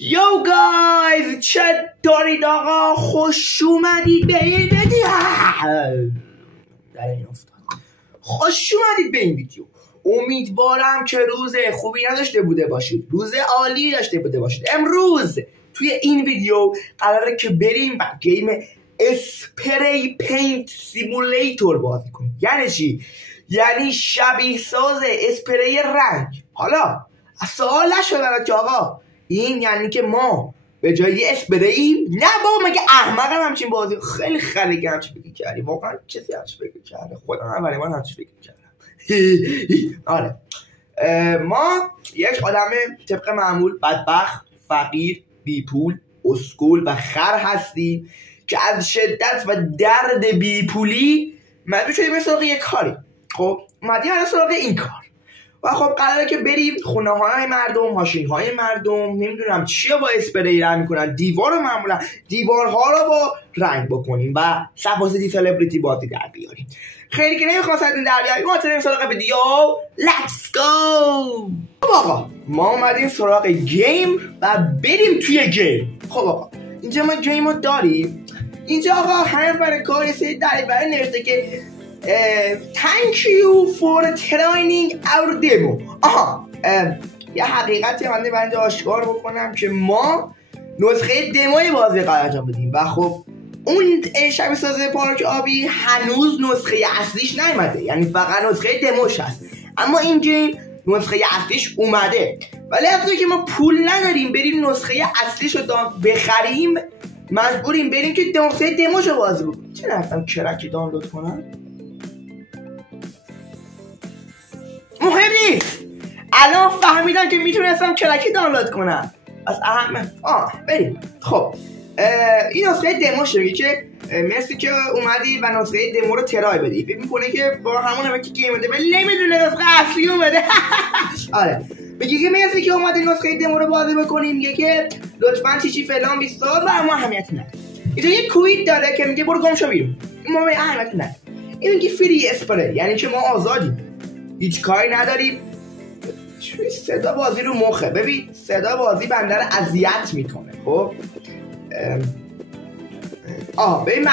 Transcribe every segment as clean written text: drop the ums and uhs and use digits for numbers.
یو گایز چطورید آقا؟ خوش اومدید به این ویدیو. در این افتاد خوش اومدید به این ویدیو. امیدوارم که روز خوبی نداشته بوده باشید، روز عالی داشته بوده باشید. امروز توی این ویدیو قراره که بریم و گیم اسپری پینت سیمولیتور بازی کنیم. یعنی چی؟ یعنی شبیه ساز اسپری رنگ. حالا سوال نشده که آقا این یعنی که ما به جای اسپری نه بابا مگه احمقم همچین بازی خیلی خلیگه همچین فکر کردی؟ واقعا کسی همچین فکر کرده؟ خودم اولی من همچین فکر کردم. آره ما یک آدم طبق معمول بدبخت، فقیر، بی پول، اسکول و خر هستیم که از شدت و درد بی پولی مجبور شدیم به سراغ یک کاری. خب اومدیم از سراغ این کار و خب قراره که بریم خونه های مردم، ماشین های مردم، نمیدونم چیا با اسپری رنگ میکنن، دیوار رو معمولا دیوارها رو با رنگ بکنیم و سپاسیدی سلبریتی بازی در بیاریم. خیلی که نمیخوام سرتون در بیاریم، ما تریم سراغ ویدیو. لیتس گو. خب آقا ما اومدیم سراغ گیم و بریم توی گیم. خب آقا اینجا ما گیم رو داریم. اینجا آقا همه برای کار یه سری دریوری نوشته که thank you for training our demo. یه حقیقتی من برای اینجا آشکار بکنم که ما نسخه دموی بازی قرار انجام بدیم و خب اون شبیه ساز پارک آبی هنوز نسخه اصلیش نیومده، یعنی فقط نسخه دموش هست. اما این گیم نسخه اصلیش اومده، ولی از که ما پول نداریم بریم نسخه اصلیش رو بخریم، مجبوریم بریم که نسخه دموش رو بازی بکنیم. چه نرفتم کرکی دانلود کنم؟ مهم نیست، الان فهمیدم که میتونستم کرکی دانلود کنم. از اهم بریم. خب این نسخه دموش میگه که مرسی که اومدی و نسخه دمو رو ترای بدی. فکر میکنه که با همون همه که گیم بده ولی نمیدونه نسخه اصلی اومده. آره میگه که مرسی که اومدی نسخه دمو رو بازی بکنیم، میگه که لطفاً چی فلان بیستاد و ما اهمیتی نداره. اینجا یه کویت داره که میگه برو گم شو بیرون، ما اهمیتی نداره. این میگه فری اسپری، یعنی که ما آزادیم، هیچ کاری نداریم. صدا بازی رو مخه، ببین صدا بازی بنده رو اذیت میکنه. خب ببین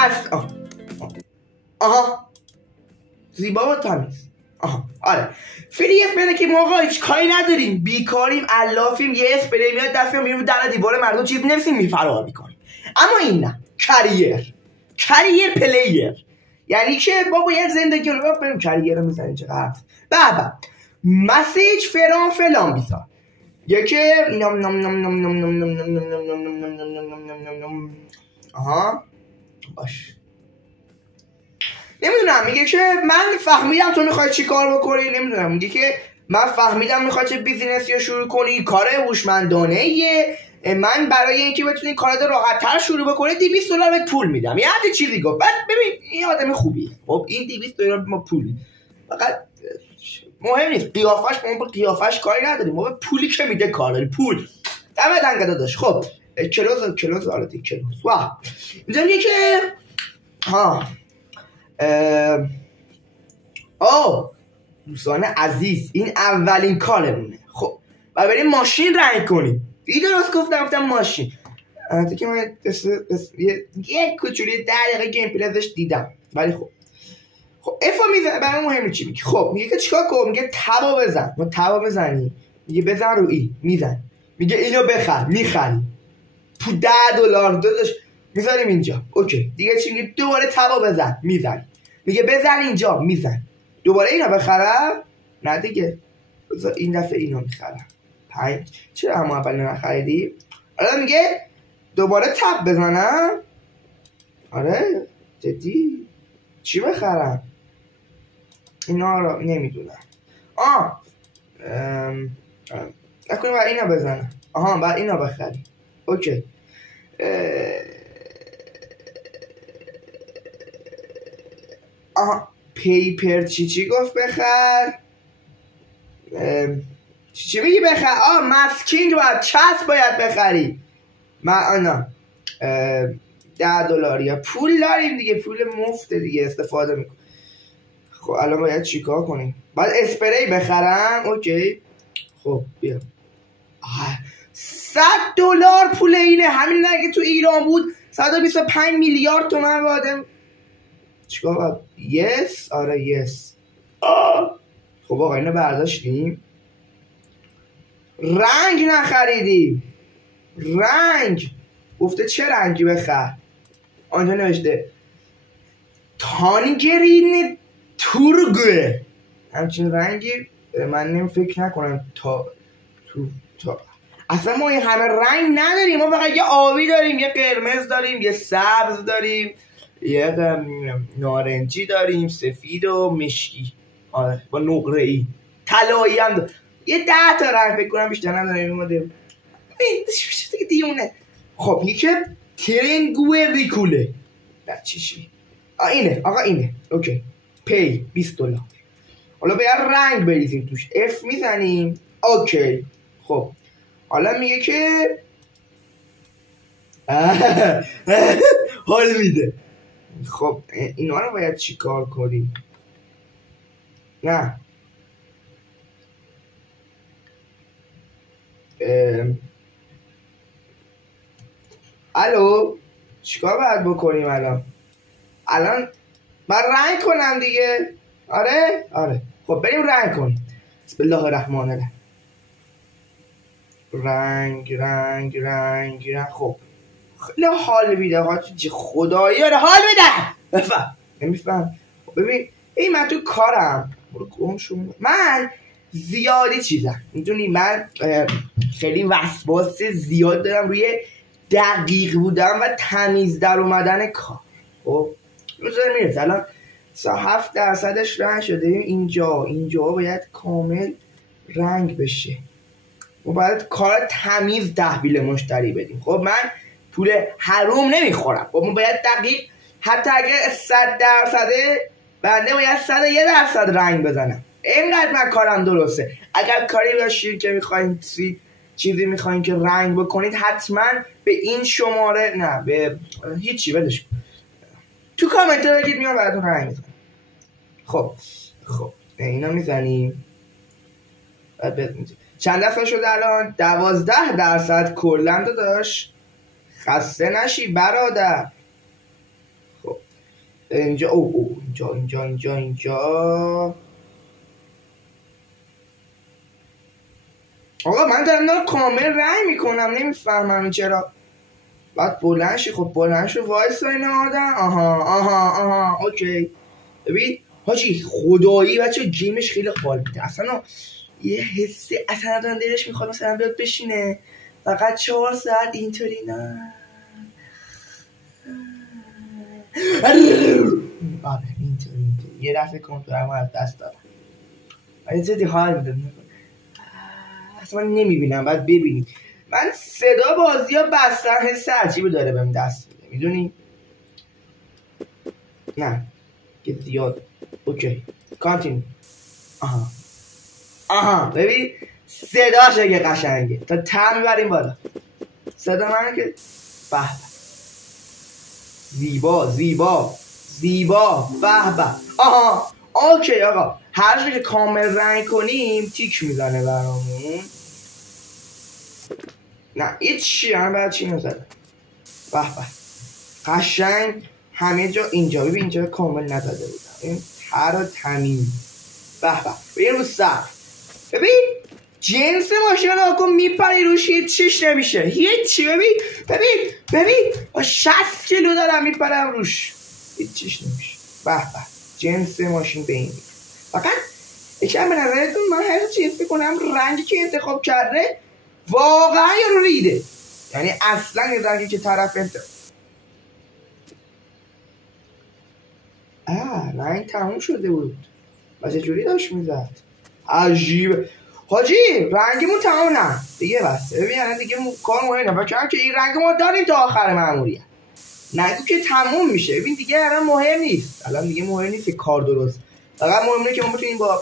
زیبا و تمیز. آره فری اسپری که ما آقا هیچ کاری نداریم، بیکاریم، علافیم، یه اسپری میاد دستمون میریم در دیوار مردم چیز نمیسیم میفرار میکنیم. اما این نه، کریر پلیر، یعنی که ما باید زندگی رو بریم کریر رو میزنیم. چقدر بابا مسیج فرام فلان بیسا یکی نم نم نم نم نم نم نم نم نم نم نم نم نم. باش نمیدونم، میگه که من فهمیدم تو میخوای چی کار بکنی. نمیدونم، میگه که من فهمیدم میخوای چه بیزینسی رو شروع کنی، کار هوشمندانه ایه. من برای اینکه بتونی کارت راحت‌تر شروع بکنی $200 بهت پول میدم. یه حد چیزی گفت. بعد ببین این آدم خوبیه. خب این $200 ما پول میدیم، فقط مهم نیست قیافش، ما با قیافش کاری نداریم، ما به پولی که میده کار داریم. پول دمه دنگه داداش. خب کلوز آلتی کلوز. واه اینجا میگه که دوستان عزیز این اولین کارمونه. خب و بریم ماشین رنگ کنیم. درست گفتم ماشین. تو که من یه کوچولی 10 دقیقه گیم پلی ازش دیدم، ولی خب افا میزنه برای مهمی چی میگه. خب میگه که چیکار کنم؟ میگه تبا بزن. ما تبا بزنی، میگه بزن رو ای، میزن. میگه اینو بخر، میخری. $10 داداش میذاریم اینجا. اوکی دیگه چی میگه؟ دوباره تبا بزن، میزن. میگه بزن اینجا، میزن. دوباره اینو بخرم؟ نه دیگه این دفعه اینو میخرم. 5 چرا همون اول نخریدی؟ حالا میگه دوباره تب بزنم. آره جدی چی بخرم؟ اینا رو نمیدونم. نکنی باید اینا بزنم. باید اینا بخری. اوکی پیپر چی گفت بخر؟ چی میگی بخر؟ مسکینگ باید، چسب باید بخری. $10 یا پول داریم دیگه، پول مفته دیگه استفاده میکنیم. خب الان باید چیکار کنیم؟ باید اسپری بخرم. اوکی خب بیا $100 $100 پول اینه. همین اگه تو ایران بود 125 میلیارد تومن به آدم چیکار باید؟ یس؟ آره یس. خب آقا اینو برداشتیم. رنگ نخریدیم. رنگ گفته چه رنگی بخر؟ آنجا نوشته تانگرین تورگه، همچین رنگی من فکر نکنم تا اصلا ما این همه رنگ نداریم. ما فقط یه آبی داریم، یه قرمز داریم، یه سبز داریم، یه نارنجی داریم، سفید و مشکی، آره با نقره ای، طلایی هم داریم. یه 10 تا رنگ فکر کنم بیشتر نداریم. ما داریم دیونه. خب این که ترنگوه ریکوله چیشی اینه آقا، اینه اوکی. پی $20. حالا باید رنگ بریزیم توش. اف میزنیم اوکی. خب حالا میگه که حال میده. خب اینا رو باید چی کار کنیم؟ نه الو چیکار باید بکنیم الان من رنگ کنم دیگه. آره خب بریم رنگ کنیم. بسم الله الرحمن الرحیم. رنگ. خب خیلی حال میده حاجی، خدایی حال میده. بفهم نمیفهم. ببین این من تو کارم من زیادی چیزم میدونی، من خیلی وسواس زیاد دارم روی دقیق بودن و تمیز در اومدن کار. خب روزه میرسه الان 7% رنگ شده، اینجا باید کامل رنگ بشه. ما باید کار تمیز تحویل مشتری بدیم. خب من پول حروم نمیخورم. خب ما باید دقیق، حتی اگه 100% بنده باید 101% رنگ بزنم. اینقدر من کارم درسته. اگر کاری باشید که میخواین چیزی میخواین که رنگ بکنید، حتما به این شماره، نه به هیچی بدش تو کامنت بگید، میام براتون رنگ میزنم. خب اینا میزنیم. چند دفعه شده الان؟ 12% کلن داداش. خسته نشی برادر. خب اینجا اینجا آقا من دارم کامل رنگ میکنم، نمیفهمم چرا باید بلند شی. خب بلند شو وایسا این آدم. آها اوکی. ببین حاجی خدایی بچه گیمش خیلی خال میده. اصلا یه حسی اصلا دارم دلش میخواد مثلا بیاد بشینه فقط 4 ساعت اینطوری. نه اینطوری یه دفعه کنترلم از دست دارم. ولی جدی حال میده. اصلا من نمیبینم، باید ببینید. من صدا بازی ها بستن حس عجیبی داره بهم دست میده، میدونی؟ نه که زیاد. اوکی کانتینو. آها ببین صداش اگه قشنگه تا تم میبریم بالا. صدا من که به زیبا به. آها اوکی آقا، هر جایی که کامل رنگ کنیم تیک میزنه برامون. نه هیچی، هم باید چی میزنه. به قشنگ همه جا. اینجا ببین اینجا کامل نزده بودم. این هر تمیز. به ببین رو سقف. ببین جنس ماشین آقا میپری روش، هیچیش نمیشه. هیچی. ببین با 60 کیلو دارم میپرم روش، هیچیش نمیشه. به جنس ماشین به این. فقط یکم به نظرتون من هر چیز بکنم رنگی که انتخاب کرده واقعا یا رو ریده، یعنی اصلا یه رنگی که طرف رنگ تموم شده بود و چجوری داشت میزد. عجیبه حاجی، رنگمون تمام نه دیگه بس. ببین الان دیگه کار مهمه، بچه‌ها که این رنگ ما داریم تا آخر مأموریت، نگو که تموم میشه. ببین دیگه الان مهم نیست، که کار درست، فقط مهمه که ما بتونیم با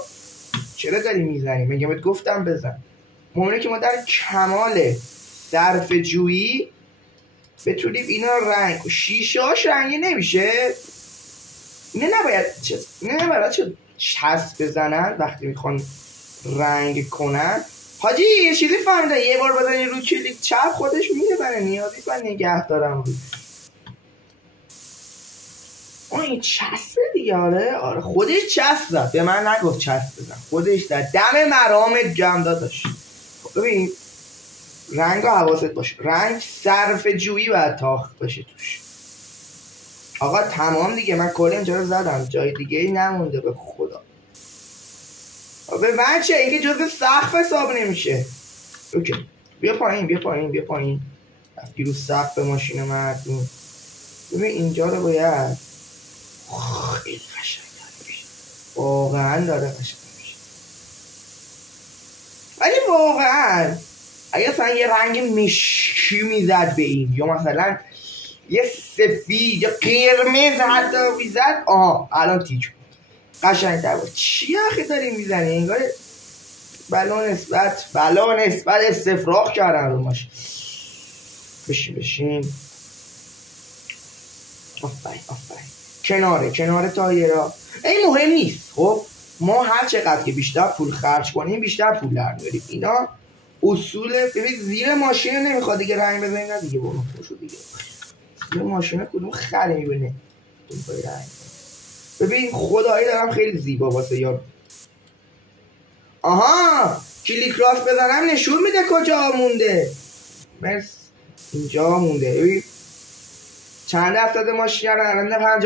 چرا داریم میزنیم. میگم بهت گفتم بزن. مهمه که ما در کمال ظرف جویی بتونیم اینا رنگ. شیشه‌اش رنگی نمیشه. نه نباید چسب بزنن وقتی میخوان رنگ کنن. حاجی یه چیزی فهمیدم، یه بار بزنی رو کلیک چپ خودش میزنه، نیازی من نگه دارم روی. این چسبه دیگه. آره خودش چسب زد، به من نگفت چسب بزن، خودش زد. دم مرامت گم داداش. ببین رنگ ها حواست باشه، رنگ صرف جویی باید تاخت باشه توش. آقا تمام دیگه، من کل اینجا رو زدم، جای دیگه ای نمونده به خدا. به من چه؟ این که جزء سقف حساب نمیشه. اوکی بیا پایین بیا پایین بیا پایین. رفتی رو سقف ماشین مردم. ببین اینجا رو باید خیلی قشنگ داره میشه، واقعا داره قشنگ میشه. ولی واقعا اگه مثلا یه رنگ مشکی میزد به این، یا مثلا یه سفید یا قرمز حتی میزد، آها الان تیک قشنگ تر بود. چی آخه داری میزنی؟ انگار بلا نسبت استفراغ کردن رو ماشین. بشین آفرین کنار تایرها. این مهم نیست. خب ما هر چقدر که بیشتر پول خرج کنیم بیشتر پول در میاریم. اینا اصول. ببین زیر ماشین نمیخواد دیگه رنگ بزنیم، نه دیگه برو خوشو دیگه. زیر ماشین کدوم خره میبینه رنگ. ببین خدایی دارم خیلی زیبا واسه یار. آها کلیک راست بزنم نشون میده کجا مونده. مرس اینجا مونده. ببین چند درصد ماشین رو الان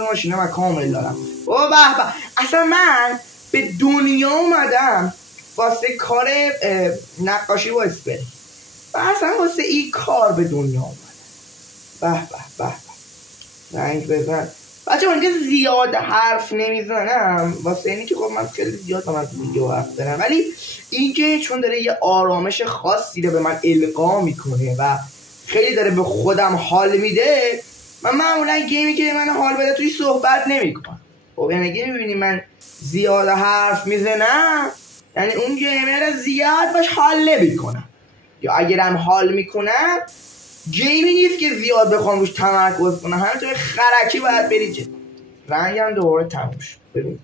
58% ماشین من کامل دارم. او به به. اصلا من به دنیا اومدم واسه کار نقاشی و اسپری و اصلا واسه این کار به دنیا اومدم. به رنگ بزن بچه. من که زیاد حرف نمیزنم واسه اینی که خب من خیلی زیاد من ویدیو حرف دارم، ولی این که چون داره یه آرامش خاصی رو به من القا میکنه و خیلی داره به خودم حال میده. من معمولا گیمی که من حال بده توی صحبت نمیکنم. خب یعنی اگه میبینی من زیاد حرف میزنم یعنی اون گیمر زیاد باش حال نمیکنم، یا اگرم حال میکنم گیمی نیست که زیاد بخوام روش تمرکز کنم، همینطور خرکی باید برید جد. رنگم دوباره تموم شد. ببین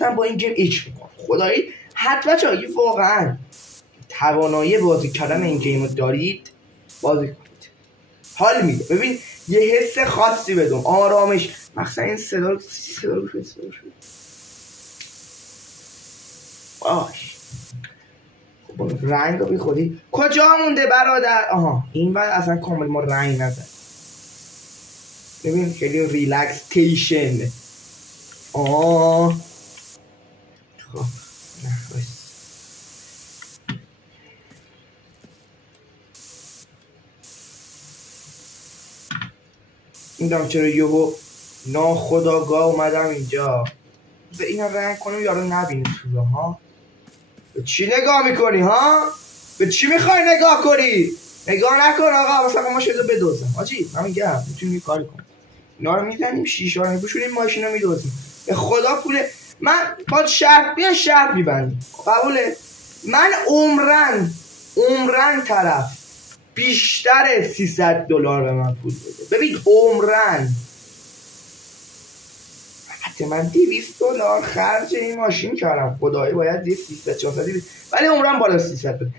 من با این گیم ایچ میکنم خدایی. حتما چه اگه واقعا توانایی بازی کردن این گیم رو دارید بازی کنید، حال میده. ببین یه حس خاصی بدون آرامش. مخصوصا این صدا رو باش. خب رنگ رو بی خودی کجا مونده برادر؟ آها این بعد اصلا کامل ما رنگ نزد. ببین خیلی ریلکسیشن. خب نه بس. این چرا یهو ناخودآگاه اومدم اینجا به اینا رنگ کنم یارو نبینه تو. ها به چی نگاه میکنی؟ ها به چی میخوای نگاه کنی؟ نگاه نکن آقا. مثلا ما شده بدوزم آجی. من میگم میتونیم یه کاری کنیم، اینا رو میزنیم شیشه رو میپوشونیم ماشین رو میدوزیم. به خدا پوله من با شرط میبندیم. قبوله؟ من عمرن طرف بیشتر $300 به من پول بده. ببین عمرن حتی من $200 خرج این ماشین کردم. خدایی باید یه 300-400 ولی عمرن بالا 300 بده.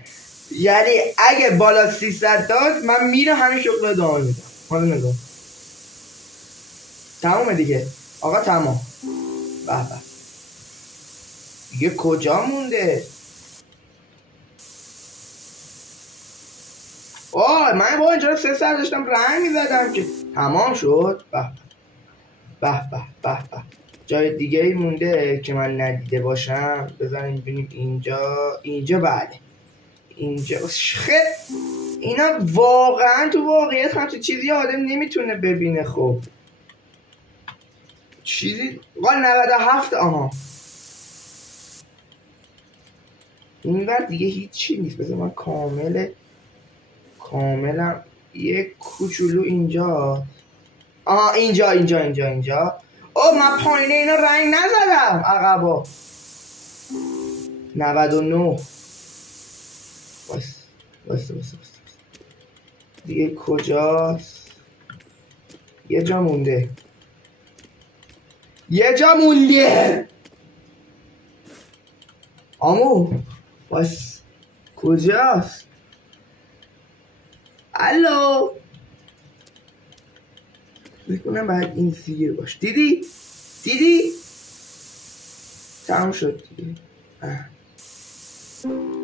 یعنی اگه بالا 300 داد من میره همین شغل ادامه میدم. حالا نگاه تمومه دیگه آقا. تمام. به دیگه کجا مونده؟ من با اینجا 3 ساعت داشتم رنگ میزدم که تمام شد. به جای دیگه ای مونده که من ندیده باشم. بزنیم ببینیم اینجا بله اینجا. اینا واقعا تو واقعیت همچین چیزی آدم نمیتونه ببینه. خب چیزی 97. آها این ور دیگه هیچی نیست. بذار من کاملا یک کوچولو اینجا. اینجا من پایین اینا رنگ نزدم عقبا. 99. بس دیگه کجاست؟ یه جا مونده. آمو باس کجاست؟ الو بکنم باید این سیر باش. دیدی؟ تمام شد دیگه.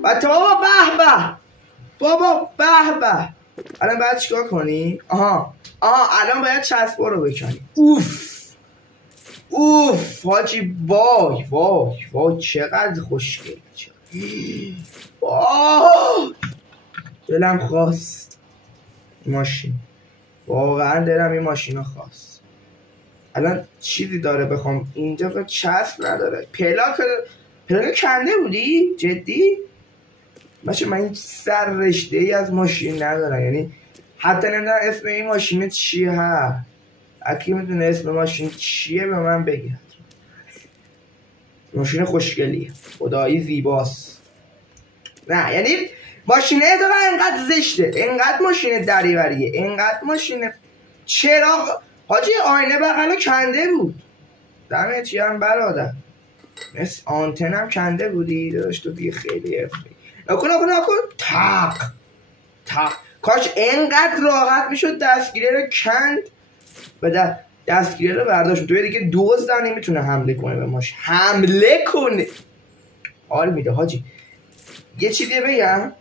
بچه بابا به الان باید چیکار کنی؟ آها الان باید چسبا رو بکنی. اوف حاجی وای چقدر خوشگل. دلم خواست این ماشین، واقعا دلم این ماشین رو خواست. الان چیزی داره بخوام اینجا چسب نداره. پلاک کنده بودی؟ جدی؟ بچه من این سر رشته ای از ماشین ندارم، یعنی حتی نمیدونم اسم این ماشین چیه. اکی میدونه اسم ماشین چیه به من بگی. ماشین خوشگلیه، خدایی زیباست. نه یعنی ماشینه داره اینقدر زشته، اینقدر ماشین دریوریه، اینقدر ماشین چراغ حاجی آینه بغل کنده بود. دمه چی هم برادر، مثل آنتنم کنده بودی داشت تو دیگه. خیلی افری نکن تق کاش اینقدر راحت میشد دستگیره رو کند و دستگیره رو برداشت. توی دیگه دزد نمیتونه حمله کنه به ماش. حمله کنه حال میده حاجی. یه چیزی بگم،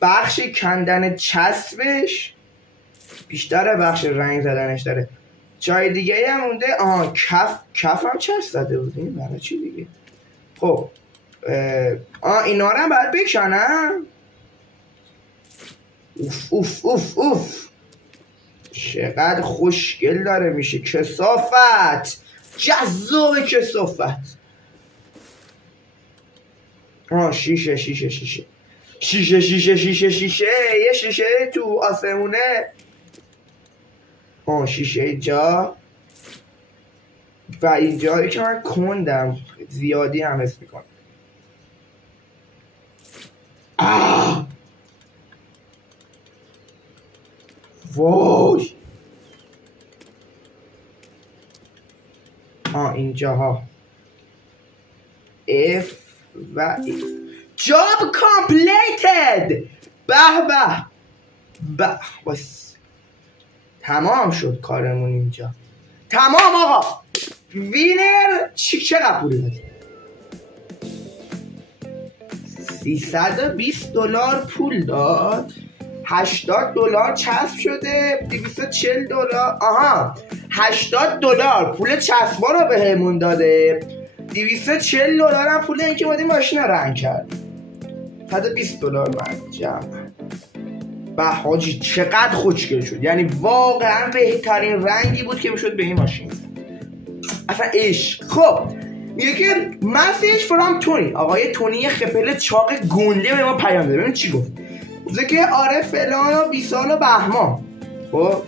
بخش کندن چسبش بیشتره، بخش رنگ زدنش داره. جای دیگه هم مونده. کف هم چسب زده بودیم برای چی دیگه. خب اینا رو هم باید بکنم. اوف چقدر خوشگل داره میشه. کثافت جذاب کثافت. شیشه یه شیشه تو آسمونه. شیشه اینجا و اینجا که من کندم زیادی هم حس میکنم. وای اینجاها F و F. Job completed. به بس تمام شد کارمون اینجا. تمام آقا. وینر چقدر پولی دادی؟ $320 پول داد. $80 چسب شده. $240. $80 پول چسبا رو بهمون داده. $240 هم پول این که باید ماشین رو رنگ کرد. $120 من جمع. به حاجی چقدر خوشگل شد. یعنی واقعا بهترین رنگی بود که میشد به این ماشین. اصلا عشق. خب میگه که مسیج فرام تونی. آقای تونی خپل چاق گنده به ما پیام داده. ببین چی گفت. گفته که آره فلان و بیسال و بهمان. خب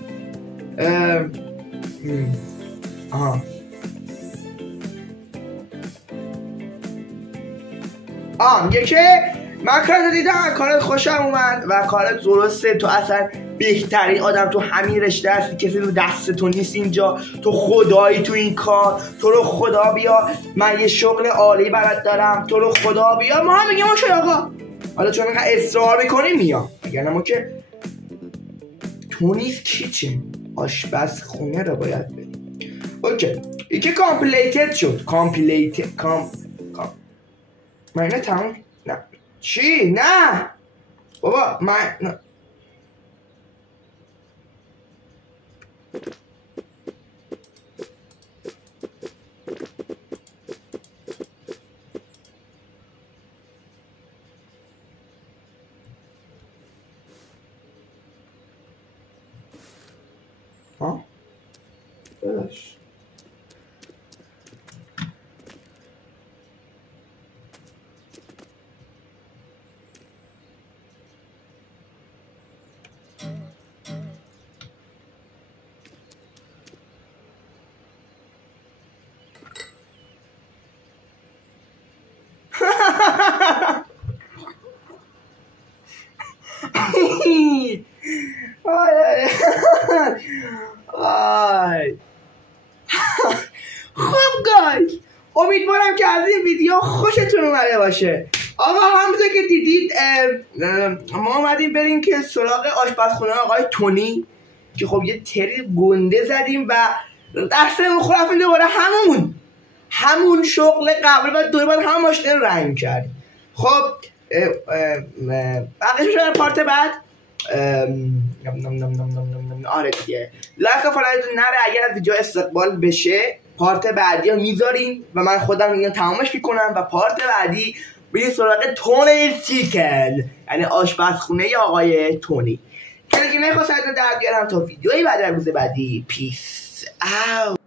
میگه که من کارت دیدم، کارت خوشم اومد و کارت درسته. تو اصلا بهترین آدم تو همین رشته هستی، کسی رو دست تو نیست اینجا. تو خدایی تو این کار. تو رو خدا بیا، من یه شغل عالی برات دارم. تو رو خدا بیا. ما هم میگیم اوکی آقا. حالا چون اینقدر اصرار میکنی میام. اگر ما که تو نیست کیچن آشپز خونه رو باید بریم. اوکی این که کامپلیتد شد. من اینه تمام. نه چی؟ نه بابا من نه. بلاش خب گایز امیدوارم که از این ویدیو خوشتون اومده باشه. آقا همونطور که دیدید ما اومدیم بریم که سراغ آشپزخونه آقای تونی که خب یه تری گنده زدیم و دستمون خورفتیم دوباره همون شغل قبل و دوباره هم ماشین رو رنگ کردیم. خب بقیش بشه پارت بعد آره دیگه لایک و فالوتون نره. اگر از ویدیو استقبال بشه پارت بعدی ها میذارین و من خودم اینو تمامش میکنم و پارت بعدی بریم سراغ تونی چیکن، یعنی آشپزخونه آقای تونی که نخواستم در بیارم تا ویدیوی بعد روز بعدی. پیس اوت.